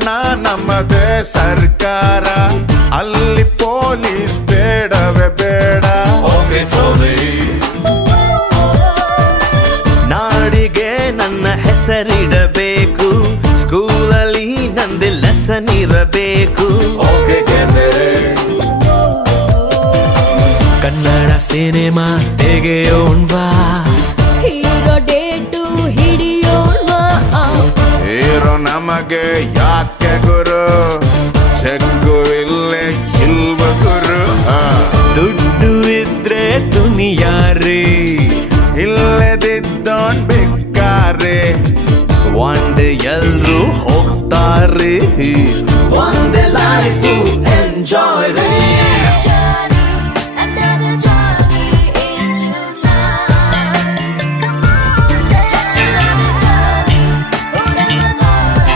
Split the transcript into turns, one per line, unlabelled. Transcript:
ಅಣ್ಣ ನಮ್ಮದೇ ಸರ್ಕಾರ, ಅಲ್ಲಿ ಪೊಲೀಸ್ ಬೇಡವೇ ಬೇಡ.
ನಾಡಿಗೆ ನನ್ನ ಹೆಸರಿಡಬೇಕು, ಸ್ಕೂಲಲ್ಲಿ ನಂದು ಲೆಸನ್ ಇರಬೇಕು. ಕನ್ನಡ ಸಿನಿಮಾ ತೆಗೆಯೋಣ್ವಾ,
ಹೀರೋ ಡೇಟು ಹಿಡಿಯೋಣ್ವಾ.
ಹೀರೋ ನಮಗೆ ಯಾಕೆ ಗುರು, ಚೆಕ್ಕು ಇಲ್ಲೇ ಇಲ್ವ ಗುರು.
ದುಡ್ಡು ಇದ್ರೆ ದುನಿಯಾರಿ,
ಇಲ್ಲದಿದ್ದೋನ್ ಬೇಕಾರೆ.
ಒಂದೇ ಎಲ್ರು ಹೋಗ್ತಾರೆ, ಒಂದೇ ಲೈಫ್ ಎಂಜಾಯ್.